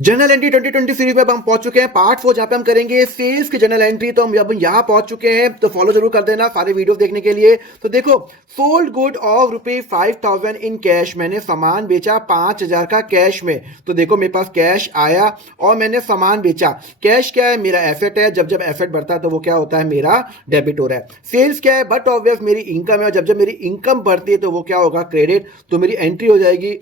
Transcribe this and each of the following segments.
Journal entry 2020 series में अब हम पहुंच चुके हैं पार्ट 4, जहां पे हम करेंगे सेल्स की जर्नल एंट्री। तो हम अब यहाँ पहुंच चुके हैं, तो फॉलो जरूर कर देना सारे वीडियोस देखने के लिए। तो देखो, sold good of ₹5,000 in cash, मैंने सामान बेचा 5,000 का कैश में। तो देखो मेरे पास कैश आया और मैंने सामान बेचा। कैश क्या है? मेरा एसेट है। जब जब एसेट बढ़ता है तो वो क्या होता है? मेरा डेबिट हो रहा है। सेल्स क्या है? बट ऑब्वियस मेरी इनकम है, और जब जब मेरी इनकम बढ़ती है तो वो क्या होगा? क्रेडिट। तो मेरी एंट्री हो जाएगी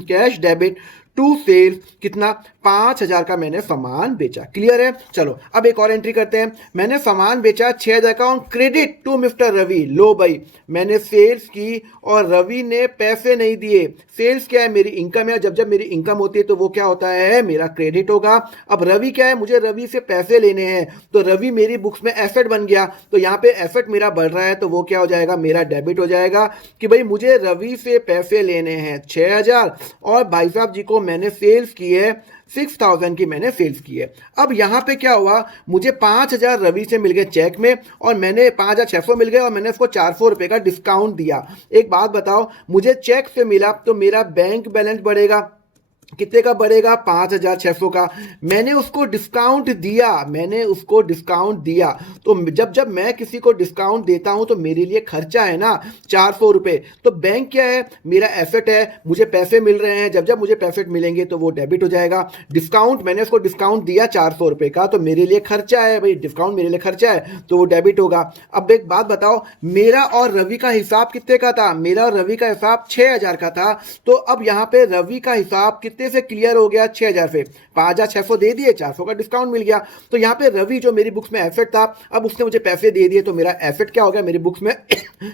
कैश डेबिट टू सेल्स। कितना? 5,000 का मैंने सामान बेचा। क्लियर है? चलो अब एक और एंट्री करते हैं। मैंने सामान बेचा 6,000 का on credit to mister Ravi. लो भाई, मैंने सेल्स की और रवि ने पैसे नहीं दिए। सेल्स क्या है? मेरी इनकम है। जब जब मेरी इनकम होती है तो वो क्या होता है? मेरा क्रेडिट होगा। अब रवि क्या है? मुझे रवि से पैसे लेने हैं, तो रवि मेरी बुक्स में एसेट बन गया। तो यहाँ पे एसेट मेरा बढ़ रहा है, तो वो क्या हो जाएगा? मेरा डेबिट हो जाएगा कि भाई मुझे रवि से पैसे लेने हैं 6,000, और भाई साहब जी को मैंने सेल्स की है 6,000 की, मैंने सेल्स की है। अब यहां पे क्या हुआ? मुझे 5,000 रवि से मिल गए चेक में, और मैंने 5,600 मिल गए, और मैंने उसको 400 रुपए का डिस्काउंट दिया। एक बात बताओ, मुझे चेक से मिला तो मेरा बैंक बैलेंस बढ़ेगा। कितने का बढ़ेगा? 5,600 का। मैंने उसको डिस्काउंट दिया, मैंने उसको डिस्काउंट दिया। तो जब जब मैं किसी को डिस्काउंट देता हूं तो मेरे लिए खर्चा है ना, 400 रुपए। तो बैंक क्या है? मेरा एसेट है, मुझे पैसे मिल रहे हैं। जब जब मुझे पैसे मिलेंगे तो वो डेबिट हो जाएगा। डिस्काउंट, मैंने उसको डिस्काउंट दिया 400 रुपए का, तो मेरे लिए खर्चा है भाई, डिस्काउंट मेरे लिए खर्चा है, तो वो डेबिट होगा। अब एक बात बताओ, मेरा और रवि का हिसाब कितने का था? मेरा और रवि का हिसाब 6,000 का था। तो अब यहां पे रवि का हिसाब कितने से क्लियर हो गया? 6,000 से। 5,600 दे दिए, 400 का डिस्काउंट मिल गया। तो यहाँ पे रवि जो मेरी बुक्स में एसेट था, अब उसने मुझे पैसे दे दिए, तो मेरा एसेट क्या हो गया? मेरी बुक्स में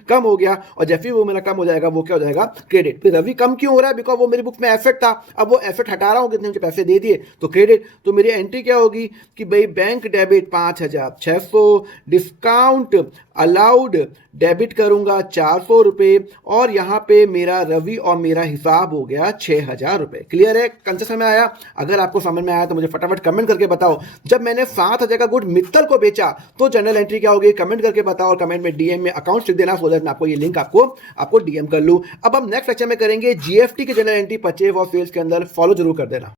कम हो गया। और जैसे ही वो मेरा कम हो जाएगा, वो क्या हो जाएगा? क्रेडिट। फिर रवि कम क्यों हो रहा है? बिकॉज वो मेरी बुक्स में एसेट था। अब वो एसेट हटा रहा हूं, कितने मुझे पैसे दे दिए, तो क्रेडिट। तो मेरी एंट्री क्या होगी कि भाई bank debit 5,600, discount allowed, debit करूंगा 400 रुपए, और यहां पे मेरा रवि और मेरा हिसाब हो गया 6,000 रुपए। क्लियर है? कंसेप्ट में आया? अगर आपको समझ में आया तो मुझे फटाफट कमेंट करके बताओ। जब मैंने 7,000 का गुड मित्तल को बेचा तो जनरल एंट्री क्या होगी? कमेंट करके बताओ, और कमेंट में डीएम में अकाउंट लिख देना, सो दैट मैं आपको ये लिंक आपको डीएम कर लूं। अब हम नेक्स्ट लेक्चर में करेंगे जीएफटी की जनरल एंट्री परचेज और सेल्स के अंदर। फॉलो जरूर कर देना।